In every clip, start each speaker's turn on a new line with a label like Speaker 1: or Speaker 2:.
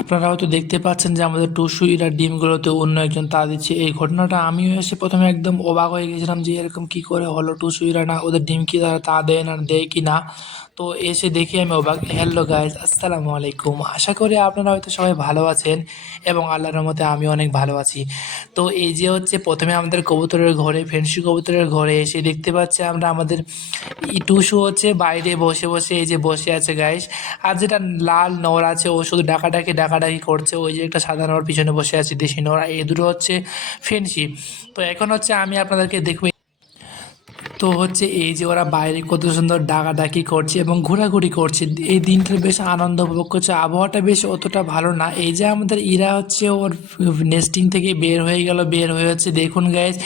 Speaker 1: আপনারা হয়তো দেখতে পাচ্ছেন যে আমাদের টুসু ইরা ডিমগুলোতে অন্য একজন তা দিচ্ছে। এই ঘটনাটা আমিও এসে প্রথমে একদম অবাক হয়ে গেছিলাম যে এরকম কি করে হলো টুসু ইরা না? ওদের ডিম কি তারা তা দেয় না দেয় কি না? তো এসে দেখি আমি অবাক। হ্যালো গাইজ আসসালামু আলাইকুম। আশা করি আপনারা হয়তো সবাই ভালো আছেন এবং আল্লাহর রহমতে আমি অনেক ভালো আছি। তো এই যে হচ্ছে প্রথমে আমাদের কবুতরের ঘরে ফেন্সি কবুতরের ঘরে এসে দেখতে পাচ্ছি আমরা আমাদের টুসু হচ্ছে বাইরে বসে বসে এই যে বসে আছে গাইস আর যেটা লাল নর আছে, ও শুধু ডাকাডাকি ডাকাডাকি করছে, ওই যে একটা সাদা নর পিছনে বসে আছে, দেশি আর এই দুটো হচ্ছে ফেন্সি তো এখন হচ্ছে আমি আপনাদেরকে দেখব। তো হচ্ছে এই যে ওরা বাইরে কত সুন্দর ডাকাডাকি করছে এবং ঘোরাঘুরি করছে। এই দিনটার বেশ আনন্দ উপভোগ করছে। আবহাওয়াটা বেশ অতটা ভালো না। এই যে আমাদের ইরা হচ্ছে ওর নেস্টিং থেকে বের হয়ে গেল, বের হয়ে হচ্ছে। দেখুন গাইজ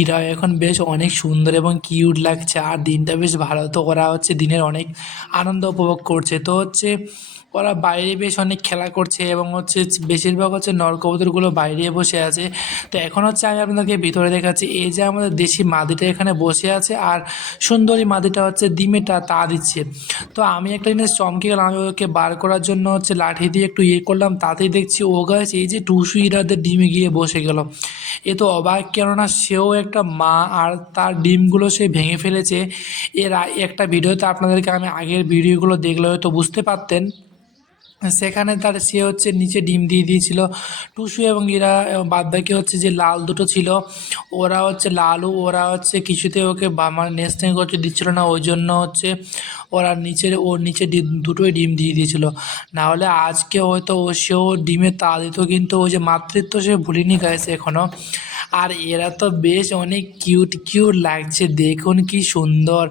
Speaker 1: ইরা এখন বেশ অনেক সুন্দর এবং কিউট লাগছে, আর দিনটা বেশ ভালো। তো ওরা হচ্ছে দিনের অনেক আনন্দ উপভোগ করছে। তো হচ্ছে ওরা বাইরে বেশ অনেক খেলা করছে এবং হচ্ছে বেশিরভাগ হচ্ছে নরকবুতরগুলো বাইরে বসে আছে। তো এখন হচ্ছে আমি আপনাদেরকে ভিতরে দেখাচ্ছি, এই যে আমাদের দেশি মাদিটা এখানে বসে আছে আর সুন্দরী মাদিটা হচ্ছে ডিমেটা তা দিচ্ছে। তো আমি একটা জিনিস চমকে গেলাম, আমি ওকে বার করার জন্য হচ্ছে লাঠি দিয়ে একটু ইয়ে করলাম, তাতেই দেখছি ও গাছ এই যে টুসু ইরাদের ডিমে গিয়ে বসে গেল। এ তো অবাক, কেননা সেও একটা মা আর তার ডিমগুলো সে ভেঙে ফেলেছে। এর একটা ভিডিওতে আপনাদেরকে আমি আগের ভিডিওগুলো দেখলে হয়তো বুঝতে পারতেন। সেখানে তার সে হচ্ছে নিচে ডিম দিয়ে দিয়েছিল। টুসু এবং এরা বাদ বাকি হচ্ছে যে লাল দুটো ছিল। ওরা হচ্ছে লালু, ওরা হচ্ছে কিছুতে ওকে মানে নেস্টিং করতে দিচ্ছিল না, ওই জন্য হচ্ছে ওরা নিচে ওর নিচে ডিম- দুটোই ডিম দিয়ে দিয়েছিল। না হলে আজকে হয়তো ও সেও ডিমে তা দিত, কিন্তু ওই যে মাতৃত্ব সে ভুলিনি গাইছে এখনও আর এরা তো বেশ অনেক কিউট কিউট লাগছে। দেখুন কি সুন্দর।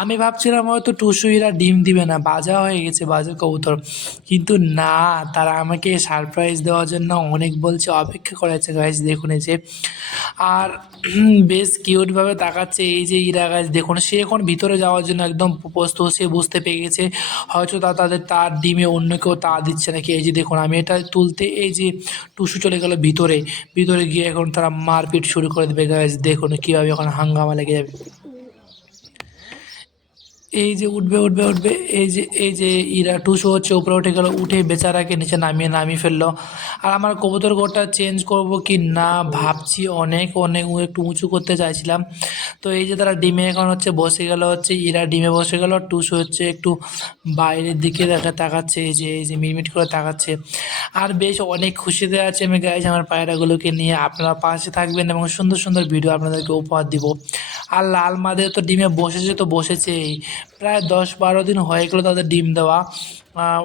Speaker 1: আমি ভাবছিলাম হয়তো টুসুইরা ডিম দিবে না। বাজা হয়ে গেছে বাজার কবুতর। কিন্তু না, তারা আমাকে সারপ্রাইজ দেওয়ার জন্য অনেক বলছে, অপেক্ষা করেছে গাছ দেখুন যে। আর বেশ কিউটভাবে তাকাচ্ছে এই যে ইরা গাছ দেখুন, সে এখন ভিতরে যাওয়ার জন্য একদম প্রস্তুত, সে বুঝতে পেরে গেছে। হয়তো তা তাদের, তার ডিমে অন্য কেউ তা দিচ্ছে নাকি? এই যে দেখুন, আমি এটা তুলতে এই যে টুসু চলে গেল ভিতরে। ভিতরে গিয়ে এখন তারা মারপিট শুরু করে দেবে গাইজ দেখুন কীভাবে ওখানে হাঙ্গামা লেগে যাবে। এই যে উঠবে উঠবে উঠবে, এই যে এই যে ইরা টুসু হচ্ছে, উপরে উঠে গেল, উঠে বেচারাকে নিচে নামিয়ে নামিয়ে ফেলল। আর আমার কবুতর ঘরটা চেঞ্জ করব কি না ভাবছি অনেক অনেক একটু উঁচু করতে চাইছিলাম। তো এই যে তারা ডিমে এখন হচ্ছে বসে গেল, হচ্ছে ইরা ডিমে বসে গেল টুসু হচ্ছে একটু বাইরের দিকে দেখা, তাকাচ্ছে, এই যে এই যে মিটমিট করে তাকাচ্ছে। আর বেশ অনেক খুশিতে আছে আমি গাইজ আমার পায়রাগুলোকে নিয়ে। আপনারা পাশে থাকবেন এবং সুন্দর সুন্দর ভিডিও আপনাদেরকে উপহার দিব। আর লাল মাদের তো ডিমে বসেছে তো বসেছেই। প্রায় দশ বারো দিন হয়ে গেলো তাদের ডিম দেওয়া।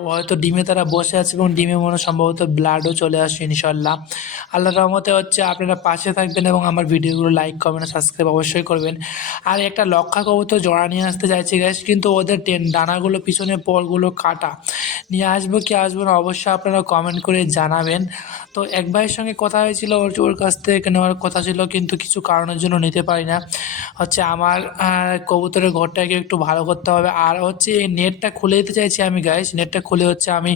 Speaker 1: হয়তো ডিমে তারা বসে আছে এবং ডিমে মনে সম্ভবত ব্লাডও চলে আসে ইনশাল্লাহ আল্লাহ রহমতে হচ্ছে আপনারা পাশে থাকবেন এবং আমার ভিডিওগুলো লাইক কমেন্ট সাবস্ক্রাইব অবশ্যই করবেন। আর একটা লক্ষা কবুতর জোড়া নিয়ে আসতে চাইছি গ্যাস কিন্তু ওদের টেন ডানাগুলো পিছনে পরগুলো কাটা। নিয়ে আসব, কি আসব না, অবশ্যই আপনারা কমেন্ট করে জানাবেন। তো এক ভাইয়ের সঙ্গে কথা হয়েছিল ওর ওর কাছ থেকে নেওয়ার কথা ছিল, কিন্তু কিছু কারণের জন্য নিতে পারি না। হচ্ছে আমার কবুতরের ঘরটাকে একটু ভালো করতে হবে। আর হচ্ছে এই নেটটা খুলে দিতে চাইছি আমি গাইস নেটটা খুলে হচ্ছে আমি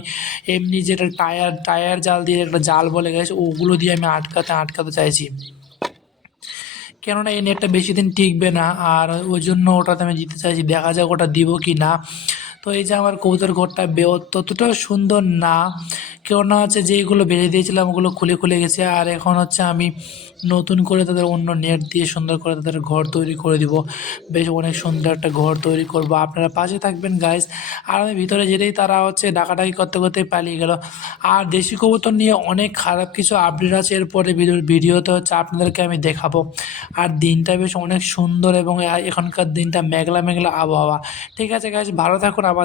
Speaker 1: এমনি যেটা টায়ার টায়ার জাল দিয়ে একটা জাল বলে গেছে ওগুলো দিয়ে আমি আটকাতে আটকাতে চাইছি। কেননা এই নেটটা বেশি দিন টিকবে না, আর ওই জন্য ওটাতে আমি দিতে চাইছি। দেখা যাক ওটা দিব কি না। তো এই যে আমার কবুতর ঘরটা বেও ততটাও সুন্দর না। কেননা হচ্ছে যেগুলো বেঁধে দিয়েছিলাম, ওগুলো খুলে খুলে গেছে। আর এখন হচ্ছে আমি নতুন করে তাদের অন্য নেট দিয়ে সুন্দর করে তাদের ঘর তৈরি করে দিব। বেশ অনেক সুন্দর একটা ঘর তৈরি করব। আপনারা পাশে থাকবেন গাইজ আর আমি ভিতরে যেতেই তারা হচ্ছে ডাকাডাকি করতে করতে পালিয়ে গেল। আর দেশি কবুতর নিয়ে অনেক খারাপ কিছু আপডেট আছে। এরপরে ভিডিও, ভিডিওতে হচ্ছে আপনাদেরকে আমি দেখাবো। আর দিনটা বেশ অনেক সুন্দর এবং এখনকার দিনটা মেঘলা মেঘলা আবহাওয়া। ঠিক আছে গাইজ ভালো থাকুন, আবার